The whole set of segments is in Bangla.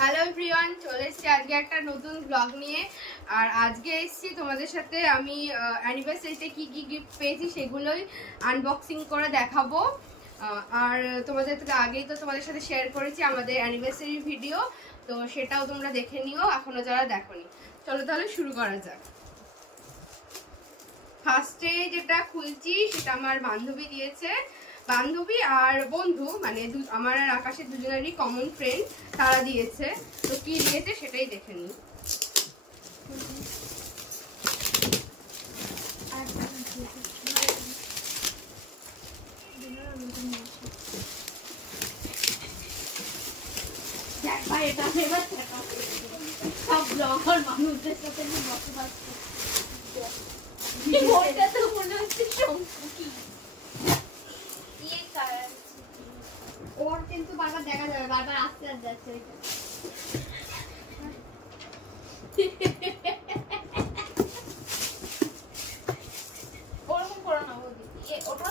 হ্যালো এভরিওয়ান, চলে এসেছি আজকে একটা নতুন ব্লগ নিয়ে। আর আজকে এসেছি তোমাদের সাথে আমি অ্যানিভার্সারিতে কি কি গিফট পেয়েছি সেগুলোই আনবক্সিং করে দেখাবো। আর তোমাদের থেকে আগেই তো তোমাদের সাথে শেয়ার করেছি আমাদের অ্যানিভার্সারি ভিডিও, তো সেটাও তোমরা দেখে নিও এখনো যারা দেখোনি। চলো তাহলে শুরু করা যাক। ফার্স্টে যেটা খুলছি সেটা আমার বান্ধবী দিয়েছে, বান্ধবী আর বন্ধু, মানে আমার আর আকাশের দুজনেরই কমন ফ্রেন্ড, তারা দিয়েছে। তো কি দিয়েছে সেটাই দেখে নিই। এটা সব ব্লগার মানুষদের সাথে বসবাস তো মনে হচ্ছে ওর কিন্তু বারবার দেখা যাবে, বারবার আস্তে আস্তে যাচ্ছে ওরকম করো না বৌদি, ওটা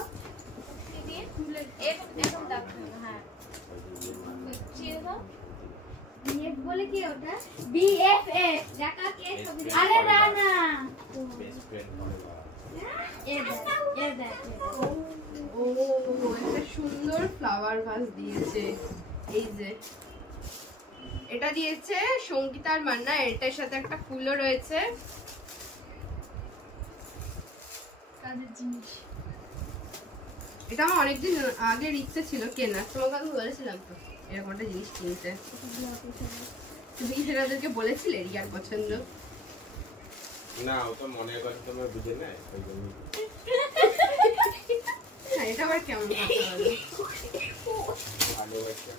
দিয়ে এরকম দেখো। হ্যাঁ চিড়ে দাও। বিএফ বলে কি ওটা? বিএফএফ দেখা কে ছবি? আরে না না, বেস্ট ফ্রেন্ড ফরএভার। ও একটা সুন্দর ফ্লাওয়ার ভাস দিয়েছে। এই যে এটা দিয়েছে সঙ্গীতার মান্না, এটার সাথে একটা ফুলও রয়েছে। কাজের জিনিস এটা আমার অনেকদিন আগের ইচ্ছে ছিল কেনা, তোমাকে আমি বলেছিলাম তো এরকম একটা জিনিস কিনতে। তুমি সেটাদেরকে বলেছিলে রিয়ার পছন্দ না, ও তো মনের কথা তোমরা বুঝে না, ওই জন্য। এটা আবার কেমন কথা বলো? ভালোবাসা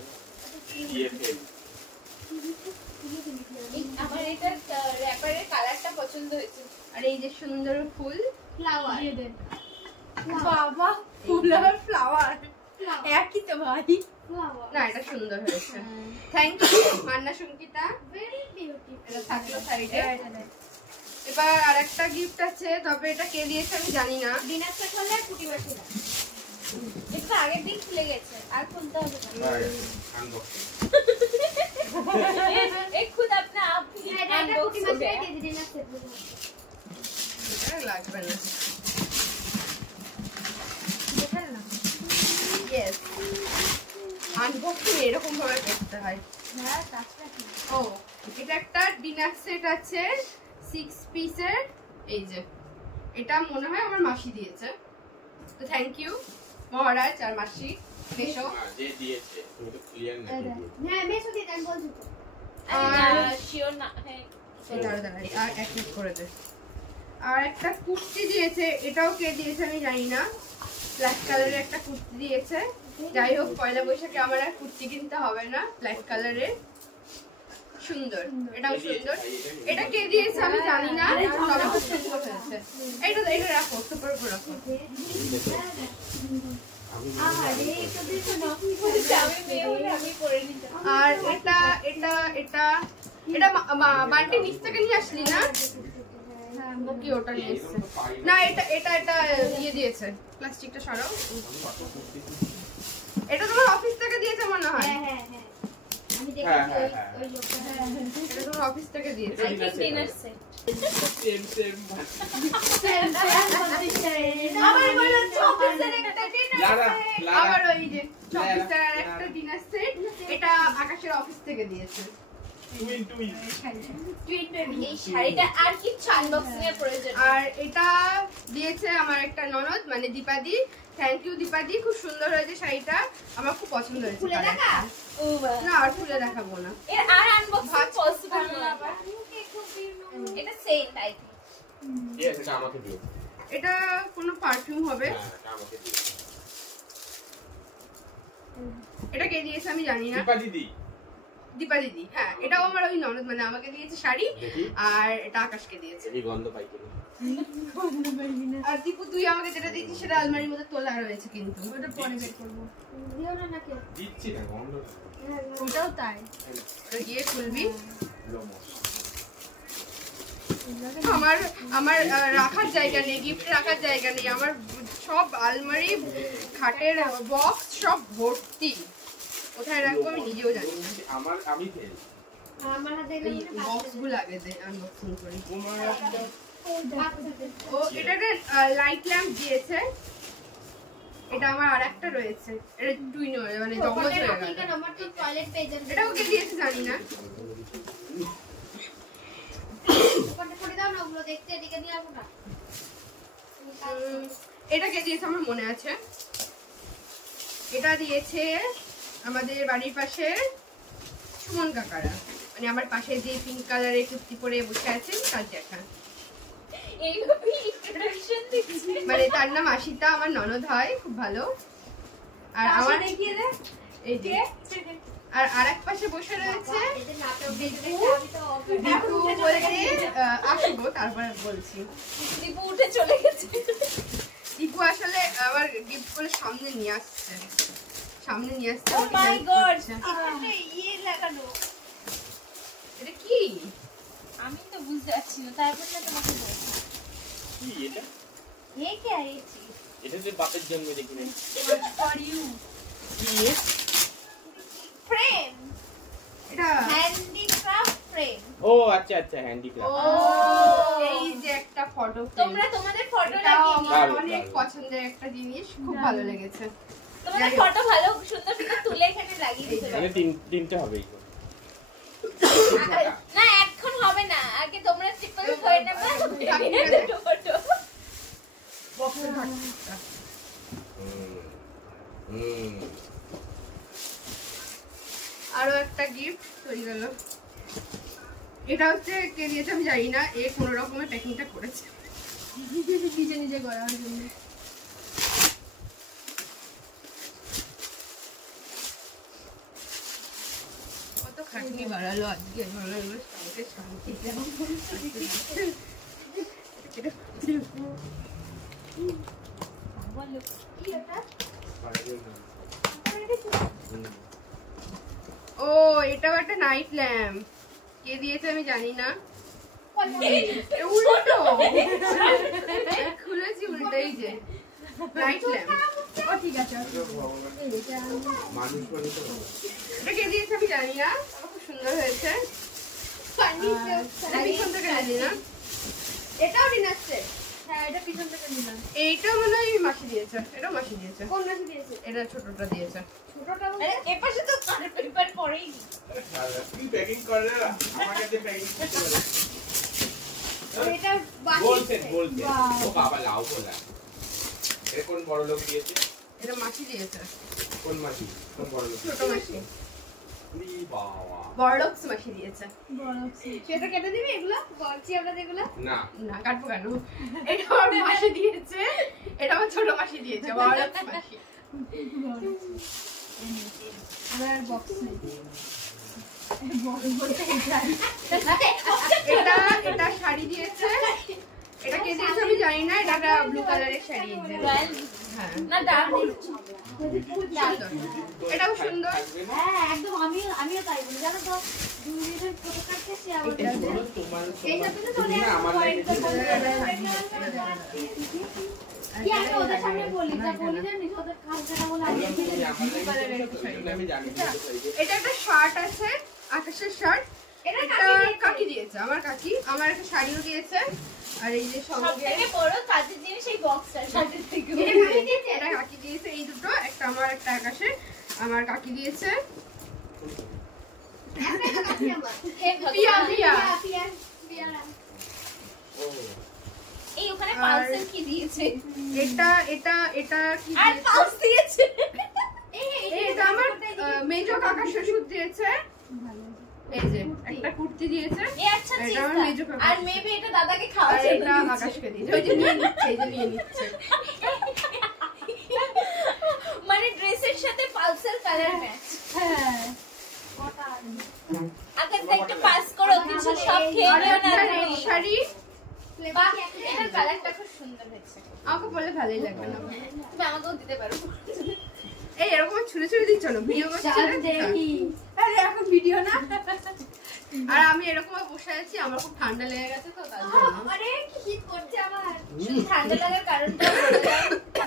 আমার এটা র‍্যাপারের কালারটা পছন্দ হয়েছে। আর এই যে সুন্দর ফুল ফ্লাওয়ার দিয়ে দেন। বাবা, ফুল আর ফ্লাওয়ার একই তো ভাই। না এটা সুন্দর হয়েছে, thank you Manna Sangeeta, very beautiful. এটা থাকলো সাইডে। এবার আরেকটা গিফট আছে, তবে এটা কে দিয়েছে আমি জানি না। ডিনার সেট হলে কুটি বাটি না, এটা আগের দিন খুলে গেছে আর খুলতে হবে না। আনবক্সিং एक खुद अपना आप अनबॉक्स हो गया। डिनर सेट এটা লাগবে না, দেখেন না। यस, আনবক্সিং এরকম ভাবে করতে হয়। হ্যাঁ কাজটা কি? ও এটা একটা ডিনার সেট আছে 6 পিসের। এই যে এটা মনে হয় আমার মাসি দিয়েছে, তো থ্যাংক ইউ মহারাজ আর মাসি। মেশো যে দিয়েছে তুমি তো ক্লিয়ার না। হ্যাঁ মেশো দিয়ে দেন বলছো তো। আর শিওর না। হ্যাঁ দাঁড়া আর এক মিনিট করে দে। আর একটা কুর্তি দিয়েছে, এটাও কে দিয়েছে আমি জানি না। ব্ল্যাক কালারের একটা কুর্তি দিয়েছে। যাই হোক, পয়লা বৈশাখে আমার আর কুর্তি কিনতে হবে না, ব্ল্যাক কালারের সুন্দর, এটাও সুন্দর। এটা কে দিয়েছে আমি জানি না, তবে খুব সুন্দর হয়েছে। এটা এটা রাখো, সুপার করে রাখো। আর এটা এটা এটা এটা বান্টি নিচ থেকে নিয়ে আসলি না? কি ওটা নিয়ে এসছে? না এটা এটা এটা ইয়ে দিয়েছে, প্লাস্টিকটা সরাও। এটা তোমার অফিস থেকে দিয়েছে মনে হয়। হ্যাঁ হ্যাঁ হ্যাঁ আমি দেখেছি ওই লোকটা। এটা তোমার অফিস থেকে দিয়েছে। I thing dinner set. Same আমার বলো অফিসের একটা ডিনার সেট। আবার ওই যে অফিসের একটা ডিনার সেট, এটা আকাশের অফিস থেকে দিয়েছে। আর এটা দিয়েছে আমার একটা ননদ, মানে দীপাদি। থ্যাংক ইউ দীপাদি, খুব সুন্দর হয়েছে শাড়িটা, আমার খুব পছন্দ হয়েছে। খুলে দেখা? না আর খুলে দেখাবো না, আর আনবক্সিং পসিবল না। এটা সেম টাইপ। এটা আমাকে দিও। এটা কোনো পারফিউম হবে। এটা আমাকে দিও। এটা কে দিয়েছে আমি জানি না। দীপা দিদি। দীপা দিদি, হ্যাঁ এটাও আমার ওই ননদ, মানে আমাকে দিয়েছে শাড়ি। আর এটা আকাশকে দিয়েছে। এই গন্ধ পাই কি? আর দীপু তুই আমাকে যেটা দিয়েছিস সেটা আলমারির মধ্যে তোলা রয়েছে, কিন্তু ওটা পরে বের করবো। দিও না নাকি? দিচ্ছি না, গন্ধ। ওটাও তাই, ওটা গিয়ে খুলবি। আমার আমার রাখার জায়গা নেই, গিফট রাখার জায়গা নেই, আমার সব আলমারি খাটের বক্স সব ভর্তি। কোথায় রাখবো আমি নিজেও জানি না। আমি ফেল। আমার হাতে বক্স গুলো আগে দে আনবক্সিং করি। ও এটা একটা লাইট ল্যাম্প দিয়েছে। এটা আমার আরেকটা রয়েছে, এটা টুইন মানে জমজ হয়ে গেল। আমার তো টয়লেট পেজ আছে, এটা ওকে দিয়েছে জানি না। ওখানে করে দাও না, ওগুলো দেখতে এদিকে নিয়ে আসো না। এটা কে দিয়েছে আমার মনে আছে, এটা দিয়েছে আমাদের বাড়ির পাশে সুমন কাকারা, মানে আমার পাশে যে পিঙ্ক কালারের কুর্তি পরে বসে আছে তার দেখা। মানে তার নাম আশিতা, আমার ননদ হয়, খুব ভালো। আর আমার এই যে আর আরেক পাশে বসে রয়েছে দীপু, বলতে আসবো তারপর বলছি। দীপু উঠে চলে গেছে। দীপু আসলে আমার গিফট করে সামনে নিয়ে আসছে, সামনে নিয়ে আসছে। ও মাই গড, এটা ইয়ে লাগানো। এটা কি আমি তো বুঝতে পারছি না, তারপর না তোমাকে বলছি কি এটা। ये क्या है ये चीज? এটা যে বাপের জন্য দেখি না। For you. কি ফ্রেম? এটা হ্যান্ডিক্রাফট ফ্রেম। ও আচ্ছা আচ্ছা, হ্যান্ডিক্রাফট। ও এই যে একটা ফটো, তোমরা তোমাদের ফটো লাগিয়ে আমার অনেক পছন্দের একটা জিনিস, খুব ভালো লেগেছে। তোমাদের ফটো ভালো সুন্দর সুন্দর তুলে এখানে লাগিয়ে দিতে হবে। মানে তিনটে হবে এই না এখন হবে না, আগে তোমরা ট্রিপল করে নেবে ফটো বক্সে থাকবে। আরো একটা গিফট তৈরি হলো। এটা হচ্ছে কে দিয়েছে আমি জানি না, এ কোনো রকমের প্যাকিংটা করেছে নিজে নিজে করার জন্য। কত খাটনি বাড়ালো আজকে, ভালো লাগলো কালকে শান্তি। ও এটাও একটা নাইট ল্যাম্প, কে দিয়েছে আমি জানি না। উল্টো খুলেছি, উল্টো এই যে নাইট ল্যাম্প। ও ঠিক আছে, এটা কে দিয়েছে আমি জানি না, খুব সুন্দর হয়েছে। পিছন থেকে জানি না, এটাও ডিনাচ্ছে। হ্যাঁ এটা পিছন থেকে নিলাম। এইটা মনে হয় মাসি দিয়েছে, এটাও মাসি দিয়েছে। কোন মাসি দিয়েছে? এটা ছোটটা দিয়েছে। ছোটটা মানে এপাশে তো কার্ড পেপার পড়েই নি। কি প্যাকিং করে আমাকে যে প্যাকিং করতে বলে। এটা বাকি বলতে ও বাবা লাও বলা। এর কোন বড় লোক দিয়েছে? এটা মাসি দিয়েছে। কোন মাসি? কোন বড় লোক? ছোট মাসি। ই বাবা, বড় লোক মাসি দিয়েছে। বড় লোক সেটা কেটে দিবি এগুলা? বলছি আমরা এগুলা না না কাটবো কেন? এটা আমার মাসি দিয়েছে, এটা আমার ছোট মাসি দিয়েছে, বড় লোক মাসি। আমার বক্স নেই। এটা শাড়ি দিয়েছে, এটা কে দিয়েছে আমি জানি না, এটা একটা ব্লু কালারের শাড়ি। হ্যাঁ না ডার্ক, এটাও সুন্দর। হ্যাঁ একদম, আমিও তাই বলি জানো তো। দুদিনের ফটো কাটতে সে আবার এই সাথে তো চলে আমার কি আমি ওদের সামনে বলি যা বলি জানি ওদের খালটা বলে আমি জানি। এটা একটা শার্ট আছে, আকাশের শার্ট। এটা কাকি দিয়েছে, আমার কাকি আমার একটা শাড়িও দিয়েছে। আর এই যে সবথেকে বড় কাজের জিনিস এই বক্সটা, শার্টের থেকে এটা কাকি দিয়েছে। এই দুটো, একটা আমার একটা আকাশের, আমার কাকি দিয়েছে। এই ওখানে পালসের কি দিয়েছে? এটা এটা এটা কি আর পালস দিয়েছে? এটা আমার মেজো কাকা শ্বশুর দিয়েছে। এই যে একটা কুর্তি দিয়েছে। আচ্ছা এটা আমার মেজো কাকা। আর মেবি এটা দাদাকে খাওয়াচ্ছে, এটা আকাশকে দিয়েছে। ওই যে নিয়ে নিচ্ছে, এই যে নিয়ে নিচ্ছে। মানে ড্রেসের সাথে পালসের কালার ম্যাচ। হ্যাঁ আকাশ একটা পাস করো, কিছু সব খেয়ে নিও না। রেড শাড়ি, বাহ এটার কালারটা খুব সুন্দর হয়েছে। আমাকে বলে ভালোই লাগবে না, তুমি আমাকেও দিতে পারো। এই এরকম ছুঁড়ে ছুঁড়ে দিচ্ছ না, ভিডিও করছি। আরে এখন ভিডিও না। আর আমি এরকম বসে আছি, আমার খুব ঠান্ডা লেগে গেছে তো তার জন্য। আরে কি শীত করছে আমার। ঠান্ডা লাগার কারণটা বলে দাও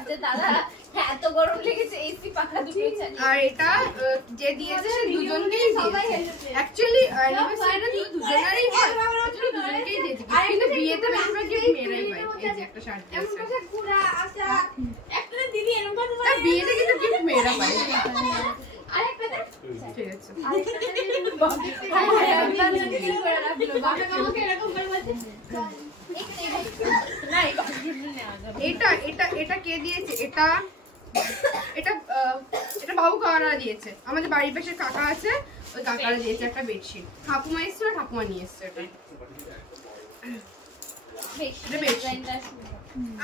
যে দাদা এত গরম লেগেছে এসি পাখা দুটোই চালিয়ে। আর এটা যে দিয়েছে সে দুজনকেই দিয়েছে অ্যাকচুয়ালি অ্যানিভার্সারিটা তো দুজনেরই হয় দুজনকেই দিয়েছে কিন্তু বিয়েতে বেশিরভাগ গিফট মেয়েরাই পায়। এই যে একটা শার্ট দিয়েছে একটা দিদি এরকম করে আর বিয়েতে কিন্তু গিফট মেয়েরা পায়। আরেকটা দে। ঠিক আছে এটা এটা এটা কে দিয়েছে? এটা এটা এটা বাবু কাকারা দিয়েছে। আমাদের বাড়ির পাশে কাকা আছে, ওই কাকারা দিয়েছে একটা বেডশিট। ঠাকুমা এসেছিল, ঠাকুমা নিয়ে এসছে এটা।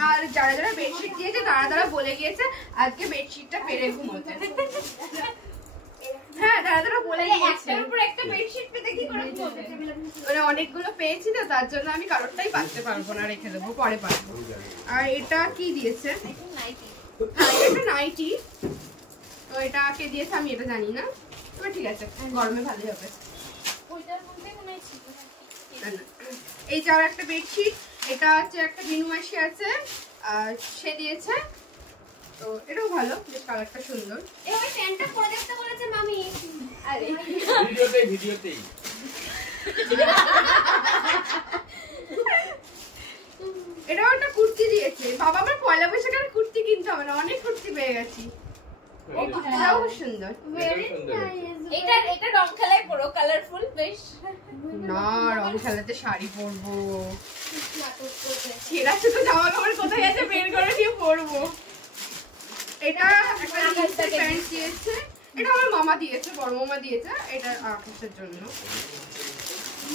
আর যারা যারা বেডশিট দিয়েছে তারা বলে গিয়েছে আজকে বেডশিটটা পেরে ঘুমোতে। হ্যাঁ তারা বলে গিয়েছে একটা বেডশিট পেতে কি করে মানে অনেকগুলো পেয়েছি তো তার জন্য আমি কারোরটাই পাততে পারবো না, রেখে দেবো, পরে পারবো। আর এটা কি দিয়েছে? এটা নাইটি। তো এটা কে দিয়েছে আমি এটা জানি না, তবে ঠিক আছে গরমে ভালোই হবে। এই যে আর একটা বেডশিট, এটা হচ্ছে একটা বিনু মাসি আছে আর সে দিয়েছে। তো এটাও ভালো, বেশ কালারটা সুন্দর। এবার প্যান্টটা পরে দেখতে বলেছে মামি। আরে ভিডিওতেই এটাও একটা কুর্তি দিয়েছে। বাবা আমার পয়লা বৈশাখের কুর্তি কিনতে হবে না, অনেক কুর্তি পেয়ে গেছি। এই কুর্তিটাও খুব সুন্দর। এটা রং খেলায় পুরো কালারফুল বেশ। না রং খেলাতে শাড়ি পরবো, ছেঁড়া ছোট জামা কাপড় কোথায় আছে বের করে নিয়ে পরবো। এটা একটা প্যান্ট দিয়েছে, এটা আমার মামা দিয়েছে, বড় মামা দিয়েছে। এটা আকাশের জন্য।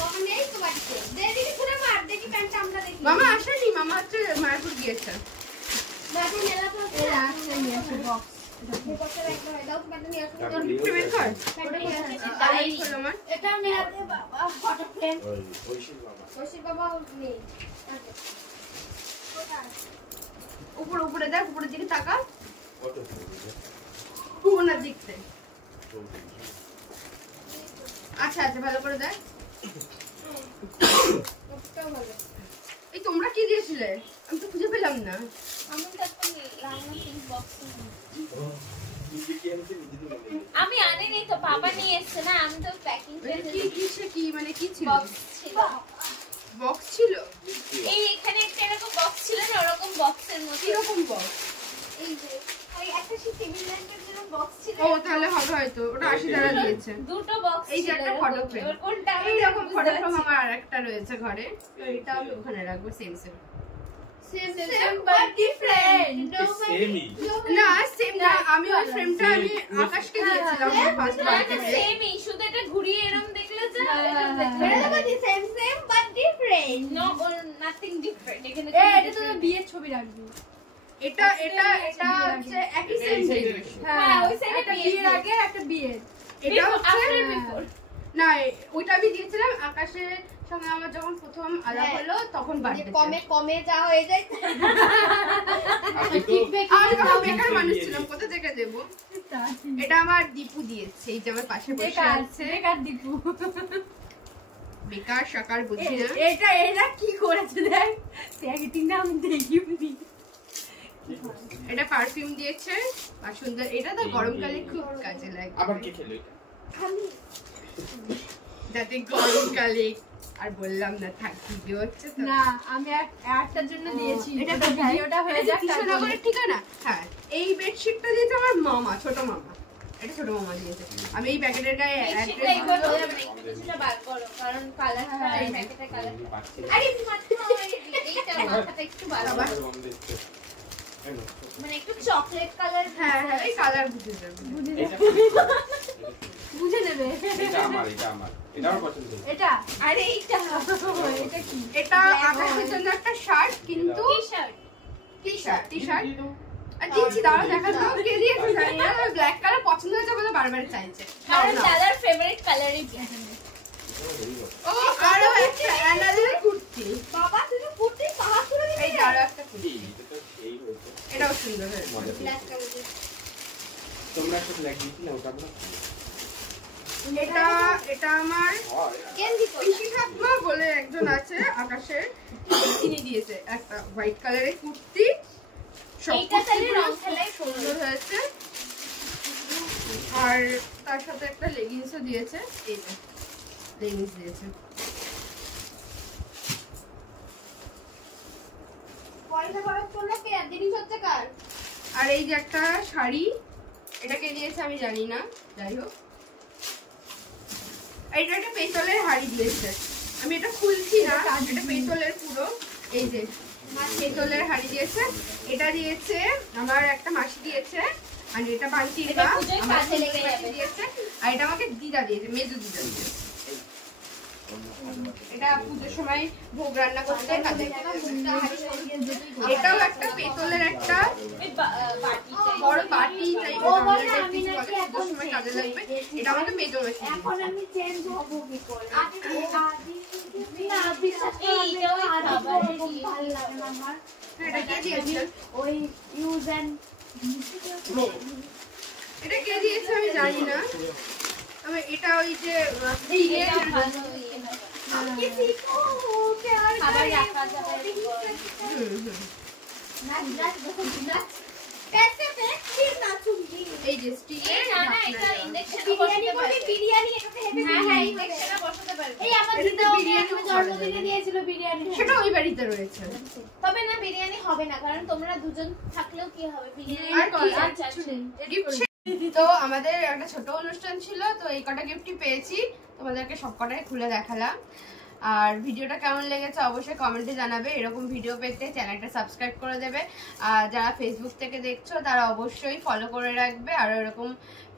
মামা নেই তো বাড়িতে। দেখি খুলে মার, দেখি প্যান্টটা আমরা দেখি। মামা আসেনি, মামা হচ্ছে মায়াপুর গিয়েছে। বাড়ি মেলা তো এরা আসছে নিয়ে আসে বক্স। বক্সের একটা হয় দাও প্যান্টটা নিয়ে আসো। তোর গিফট বের কর। তাই আমার এটা মেলা বাবা ফটো ফ্রেম। ঐশীর বাবা ঐশীর বাবা নেই। উপরে উপরে দেখ, উপরের দিকে তাকা, কত ওনার দিকতে। আচ্ছা আচ্ছা ভালো করে দেখ। এই তোমরা কি দিয়েছিলে? আমি তো খুঁজে পেলাম না। আমি তো একটা লাইনা পিঙ্ক বক্স আমি আনিনি তো, বাবা নিয়ে এসেছে না, আমি তো প্যাকিং করে কি কিসে কি মানে কি ছিল? বক্স ছিল। বক্স ছিল? এই এখানে একটা এরকম বক্স ছিল না, ওরকম বক্সের মধ্যে কিরকম বক্স? এই যে ওই একটা সেই টেবিল ল্যাম্পের জন্য বক্স ছিল। ও তাহলে হবে হয়তো, ওটা 80 টাকা দিয়েছে। দুটো বক্স এই যে একটা ফটো ফ্রেম, এবার কোনটা আমি এই রকম ফটো ফ্রেম আমার আরেকটা রয়েছে ঘরে, তো এটা আমি ওখানে রাখবো। Same same same but different. সেমই না সেম না, আমি ওই ফ্রেমটা আমি আকাশকে দিয়েছিলাম ফার্স্ট বার্থডে। সেমই, শুধু এটা ঘুরিয়ে এরকম দেখলে যে এটা but same but different. No nothing different. এখানে এটা তো বিয়ের ছবি রাখবি। এটা এটা এটা হচ্ছে একই সেম জিনিস। হ্যাঁ ওই সাইডে একটা বিয়ের আগে একটা বিয়ের। এটা হচ্ছে বিফোর। না ওইটা আমি দিয়েছিলাম আকাশের সঙ্গে আমার যখন প্রথম আলাপ হলো তখন বার্থডে। কমে কমে যা হয়ে যায়। আমি তখন বেকার মানুষ ছিলাম, কোথা থেকে দেবো? এটা আমার দীপু দিয়েছে, এই যে আমার পাশে বসে আছে। বেকার দীপু। বেকার সাকার বুঝি না। এটা এরা কি করেছে দেখ, প্যাকেটিংটা আমি দেখিনি। এটা পারফিউম দিয়েছে আর সুন্দর। এটা তো গরমকালে খুব কাজে লাগে। আবার কি খেলো এটা? খালি যাতে গরমকালে আর বললাম না থাক ভিডিও হচ্ছে তো। না আমি একটার জন্য দিয়েছি। এটা এটা ভিডিওটা হয়ে যাক তারপরে। কৃষ্ণনগরের ঠিকানা। হ্যাঁ এই বেডশিটটা দিয়েছে আমার মামা, ছোট মামা। এটা ছোট মামা দিয়েছে। আমি এই প্যাকেটের গায়ে সেটা একবার হয়ে যাবে না, একটু কিছুটা বার করো কারণ কালারটা এই প্যাকেটের কালার। আরে মাত্র এইটা মাথাটা একটু বার করো, মানে একটু চকলেট কালার। হ্যাঁ হ্যাঁ এই কালার বুঝে যাবে। বুঝে নেবে। এটা আমার এটা আমার পছন্দ। এটা আরে এইটা এটা কি? এটা আকাশের জন্য একটা শার্ট, কিন্তু টি-শার্ট টি শার্ট আর দিচ্ছি দাঁড়া দেখা দাও কে দিয়েছে জানি না। ব্ল্যাক কালার পছন্দ হয়েছে বলে বারবার চাইছে। কারণ দাদার ফেভারিট কালারই ব্ল্যাক। ও আরো একটা অ্যানাদার কুর্তি। বাবা তুমি কুর্তি পাহা করে দিলে। এই যে আরো একটা কুর্তি, এটা তো সেই হয়েছে এটাও সুন্দর হয়েছে। মজা ব্ল্যাক কালার। তোমরা একটা ব্ল্যাক দিতে না ওটা না এটা এটা আমার গেঞ্জি পিসি ঠাকুমা বলে একজন আছে আকাশের, তিনি দিয়েছে একটা হোয়াইট কালারের কুর্তি, সুন্দর হয়েছে। আর তার সাথে একটা লেগিংসও দিয়েছে, এই যে লেগিংস দিয়েছে। আর এই যে একটা শাড়ি, এটাকে দিয়েছে আমি জানি না, যাই হোক এটা একটা পেতলের হাড়ি দিয়েছে। আমি এটা খুলছি না, এটা পেতলের পুরো, এই যে পেতলের হাড়ি দিয়েছে। এটা দিয়েছে আমার একটা মাসি দিয়েছে, আর এটা বান্টির মা দিয়েছে, আর এটা আমাকে দিদা দিয়েছে, মেজো দিদা দিয়েছে। এটা পুজোর সময় ভোগ রান্না করতে কাজে। এটাও একটা পেতলের একটা বড় বাটি টাইপ, পুজোর সময় কাজে লাগবে। এটা আমাকে মেজো মাসি। এখন আমি চেঞ্জ হব কি করে? এটা কে দিয়েছে? ওই ইউজ এন্ড এটা কে দিয়েছে আমি জানি না, তবে এটা ওই যে এই যে সেটা ওই বাড়িতে রয়েছে। তবে না বিরিয়ানি হবে না, কারণ তোমরা দুজন থাকলেও কি হবে, তো আমাদের একটা ছোট অনুষ্ঠান ছিল, তো এই কটা গিফটই পেয়েছি, তোমাদেরকে সব কটাই খুলে দেখালাম। আর ভিডিওটা কেমন লেগেছে অবশ্যই কমেন্টে জানাবে। এরকম ভিডিও পেতে চ্যানেলটা সাবস্ক্রাইব করে দেবে। আর যারা ফেসবুক থেকে দেখছো তারা অবশ্যই ফলো করে রাখবে আর এরকম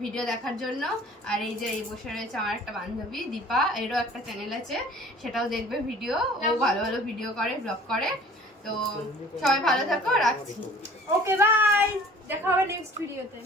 ভিডিও দেখার জন্য। আর এই যে এই বসে রয়েছে আমার একটা বান্ধবী দীপা, এরও একটা চ্যানেল আছে, সেটাও দেখবে ভিডিও, ও ভালো ভালো ভিডিও করে, ব্লগ করে। তো সবাই ভালো থাকো, রাখছি। ওকে বাই, দেখা হবে নেক্সট ভিডিওতে।